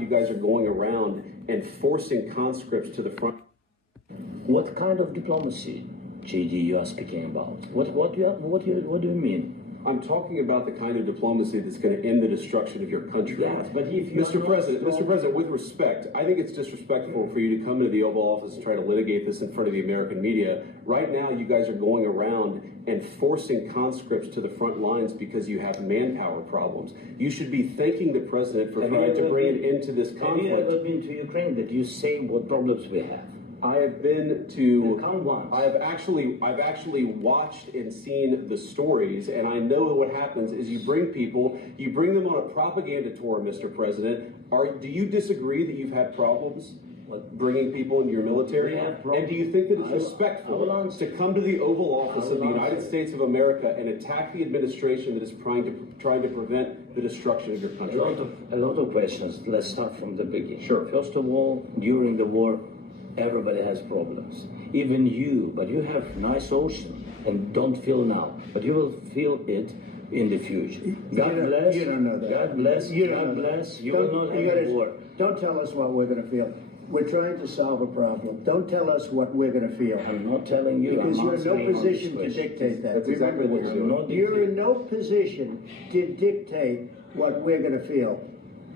you guys are going around and forcing conscripts to the front. What kind of diplomacy, JD, you are speaking about? What do you mean? I'm talking about the kind of diplomacy that's going to end the destruction of your country. Yes, but if you Mr. President, with respect, I think it's disrespectful for you to come into the Oval Office and try to litigate this in front of the American media. Right now, you guys are going around and forcing conscripts to the front lines because you have manpower problems. You should be thanking the president for trying to bring an end to this conflict. Have you ever been to Ukraine that you say what problems we have? I have been to. Count once. I've actually watched and seen the stories, and I know what happens is you bring them on a propaganda tour, Mr. President. Do you disagree that you've had problems bringing people into your military? And do you think that it's respectful to come to the Oval Office of the United States of America and attack the administration that is trying to prevent the destruction of your country? A lot of questions. Let's start from the beginning. Sure. First of all, during the war, everybody has problems, even you, but you have nice ocean and don't feel now, but you will feel it in the future. God bless. You don't know that. God bless. God bless. You will not have war. Don't tell us what we're going to feel. We're trying to solve a problem. Don't tell us what we're going to feel. I'm not telling you. Because you're in no position to dictate that. That's exactly what you're doing. You're in no position to dictate what we're going to feel.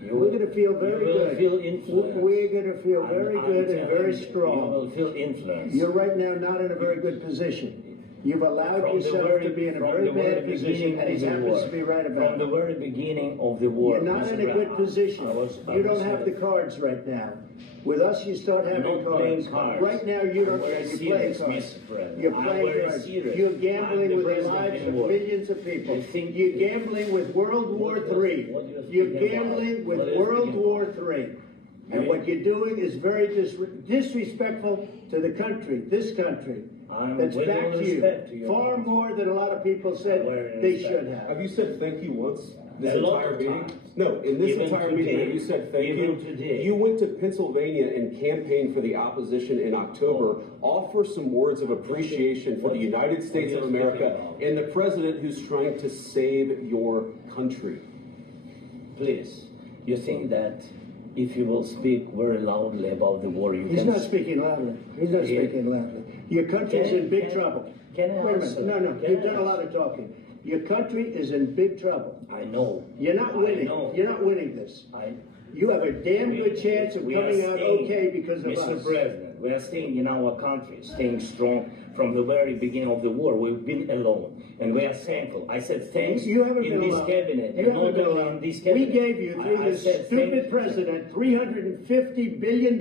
We're going to feel very good. Feel influence. We're going to feel very good and very strong. You will feel influence. You're right now not in a very good position. You've allowed yourself to be in a very bad position, and he happens to be right about it. From the very beginning of the war. You're not in a good position. You don't have the cards right now. With us, you start having cards. Right now, you don't. You're playing cards. You're playing cards. You're gambling with the lives of millions of people. You're gambling with World War III. You're gambling with World War III. And what you're doing is very disrespectful to the country, this country. That's back to you. Far more than a lot of people said they should have. Have you said thank you once? This entire meeting? No, in this entire meeting, have you said thank you? You went to Pennsylvania and campaigned for the opposition in October. Offer some words of appreciation for the United States of America and the president who's trying to save your country. Please, you think that if you will speak very loudly about the war, you He's not speaking loudly. He's not speaking loudly. Your country's in big trouble. Can I Wait a minute. No, you've done a lot of talking. Your country is in big trouble. I know. You're not winning. You're not winning this. You have a damn good chance of coming out okay because of us. Mr. President, we are staying in our country, staying strong from the very beginning of the war. We've been alone, and we are thankful. I said thanks you haven't in been this alone. cabinet. You haven't been alone. We gave you, through this stupid president, $350 billion.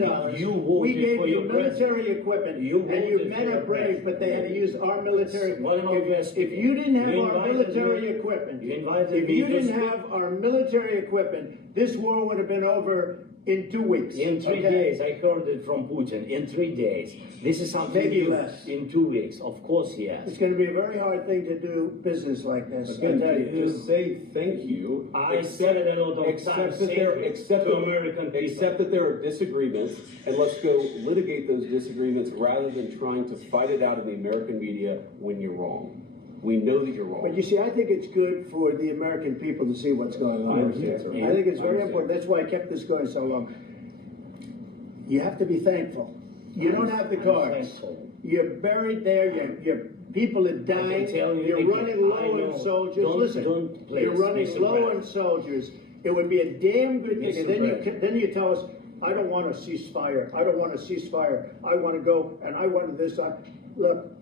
We gave you military equipment, and you men are brave, but they had to use our military equipment. If you didn't have our military equipment, this war would have been over in 2 weeks. In 3 days, I heard it from Putin. In 3 days, this is something maybe new. less. In 2 weeks, of course, yes. It's going to be a very hard thing to do business like this. To say thank you. I said it a lot of times. Except that there are disagreements, and let's go litigate those disagreements rather than trying to fight it out in the American media when you're wrong. We know that you're wrong. But you see, I think it's good for the American people to see what's going on here. I think it's very important. That's why I kept this going so long. You have to be thankful. You don't have the cards. You're buried there. Your people are dying. You're running low on soldiers. Listen, you're running low on soldiers. It would be a damn good thing. And then you tell us, I don't want a ceasefire. I don't want a ceasefire. I want to go, and I want this. Look.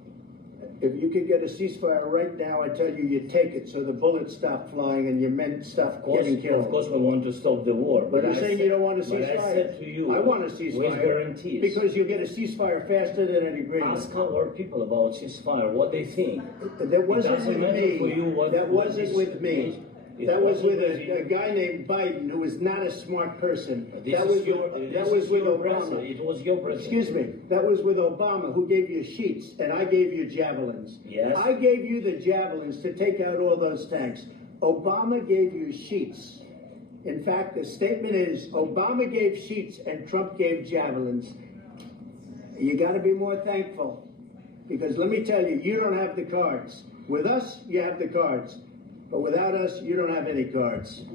If you could get a ceasefire right now, I tell you, you take it so the bullets stop flying and your men stop getting killed. Of course, we want to stop the war. But you're saying you don't want a ceasefire. But I said to you, I want a ceasefire. With guarantees. Because you'll get a ceasefire faster than an agreement. Ask our people about ceasefire, what they think. That wasn't with me. That wasn't with me. That was with a guy named Biden, who was not a smart person. That was with Obama. It was your president. Excuse me. That was with Obama, who gave you sheets, and I gave you javelins. Yes. I gave you the javelins to take out all those tanks. Obama gave you sheets. In fact, the statement is, Obama gave sheets and Trump gave javelins. You got to be more thankful. Because let me tell you, you don't have the cards. With us, you have the cards. But without us, you don't have any cards.